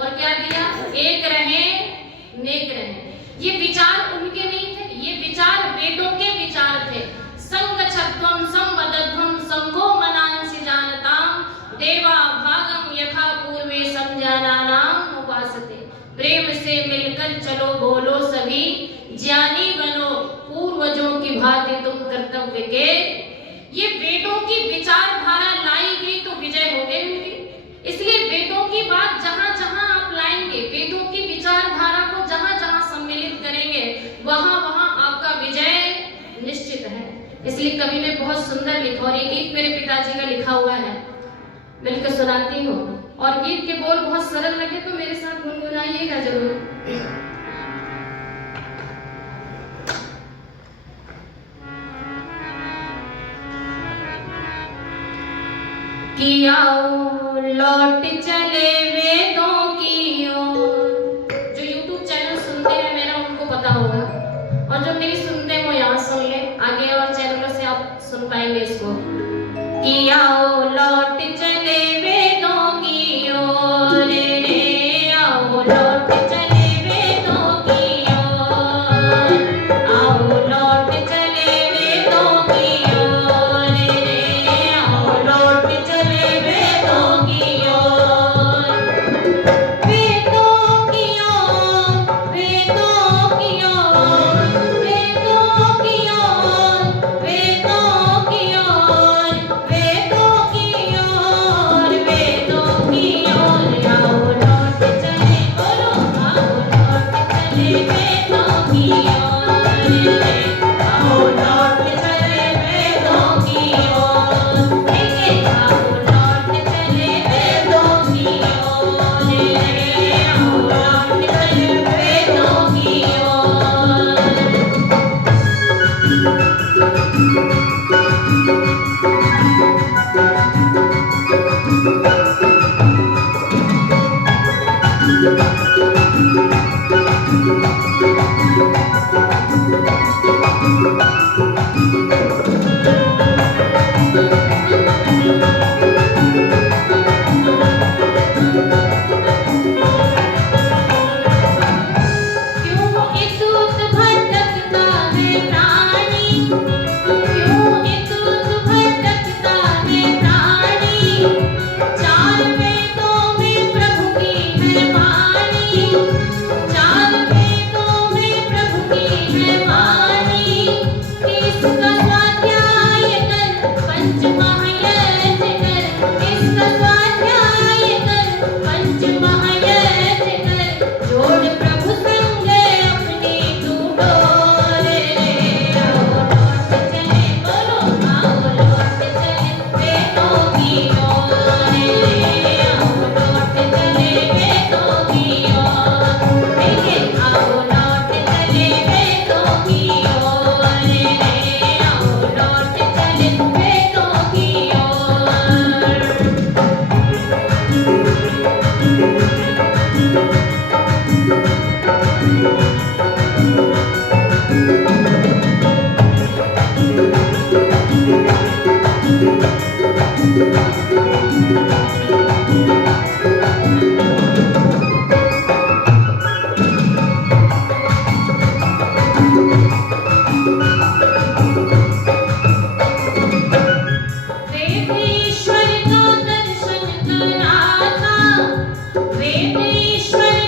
और क्या दिया? एक रहे नेक रहे। ये विचार उनके नहीं थे, ये विचार वेदों के विचार थे। संगच्छध्वं संवदध्वं संगो मनांसि जानताम देवा भागम यथा पूर्वे संजानानाम उपासते। प्रेम से मिलकर चलो बोलो सभी, ज्ञानी बनो पूर्वजों की भांति तुम कर्तव्य के। ये वेदों की विचारधारा लाई गई तो विजय हो गई उनकी। इसलिए वेदों की बात जहां जहां आप लाएंगे, वेदों की विचारधारा को जहां जहां सम्मिलित करेंगे, वहां वहां आपका विजय निश्चित है। इसलिए कवि ने बहुत सुंदर लिखा, और ये गीत मेरे पिताजी का लिखा हुआ है, मिलकर सुनाती हूँ। और गीत के बोल बहुत सरल लगे तो मेरे साथ गुनगुनाइएगा जरूर। कि आओ लौट चले वेदों की ओर। जो YouTube चैनल सुनते हैं मेरा उनको पता होगा, और जो नहीं सुनते वो यहाँ सुन ले, आगे और चैनलों से आप सुन पाएंगे इसको। कि आओ लौट चले वेदों की ओर रे, आओ लौट चले वेदों की ओर, आओ लौट चले वेदों की ओर रे, आओ लौट चले वेदों की ओर। वेदों की ओर, वेदों की ओर, वेदों की ओर, वेदों की ओर, वेदों की ओर, वेदों की ओर आओ लौट चले, बोलो आओ लौट चले वेदों की ओर रे, आओ लौट चले वेदों की ओर, आओ लौट चले वेदों की ओर रे, आओ लौट चले वेदों की ओर। क्यों इतुत भटकता है प्राणी, क्यों इतुत भटकता है प्राणी, चार वेदों में प्रभु की है वाणी, चार वेदों में प्रभु की है वाणी। इसका स्वाध्याय कर पंच महायज्ञ कर, इसका स्वाध्याय कर पंच महायज्ञ कर, जोड़ प्रभु संग अपनी तू डोर रे, आओ लौट चले, बोलो आओ लौट चले वेदों की ओर रे, आओ लौट चले वेदों की ओर, आओ लौट चले वेदों की ओर रे, आओ लौट चले वेदों की ओर। वेदेश्वर का दर्शन करा था, वेदेश्वर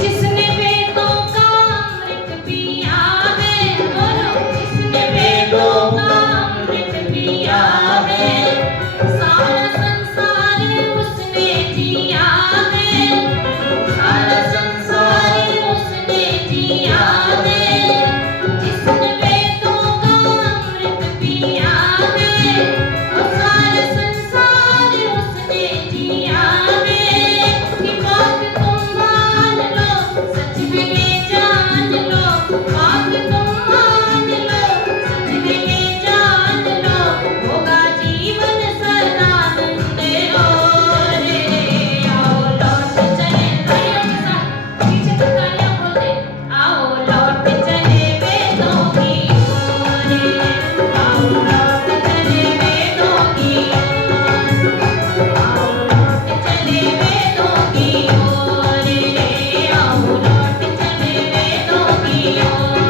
जिसने वेदों का अमृत पिया है, बोलो जिसने वेदों का अमृत पिया है, सारा संसार उसने जिया है, सारा संसार उसने जिया है, जिसने वेदों का अमृत पिया है, और सारा संसार उसने जिया है। कि बात तुम मान लो, सच है ये जान लो, बात तुम मान लो, सच है ये जान लो, होगा जीवन सदानंद और आओ लौट चले तालियों के साथ, पीछे से तालियां बोलते, आओ लौट चले वेदों की ओर, आओ लौट चले वेदों की ओर, आओ लौट चले वेदों की ओर, आओ लौट चले वेदों की ओर,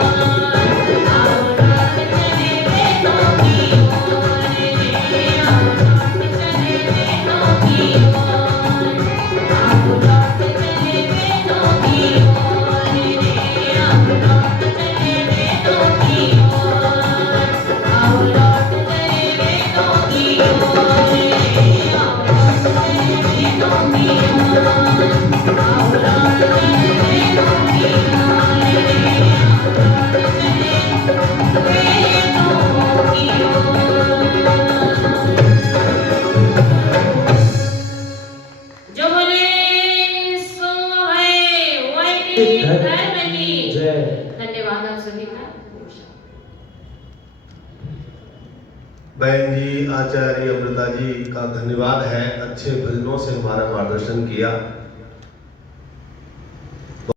आओ लौट चले वेदों की ओर, आओ लौट चले वेदों की ओर, आओ लौट चले वेदों की ओर, आओ लौट चले वेदों की ओर, आओ लौट चले वेदों की ओर, आओ लौट चले वेदों की ओर, आओ लौट चले वेदों की ओर, आओ लौट चले वेदों की ओर। जो बोले सो है वही धर्म की जय। धन्यवाद आप सभी का। बहन जी आचार्य अमृता जी का धन्यवाद है, अच्छे भजनों से हमारा मार्गदर्शन किया।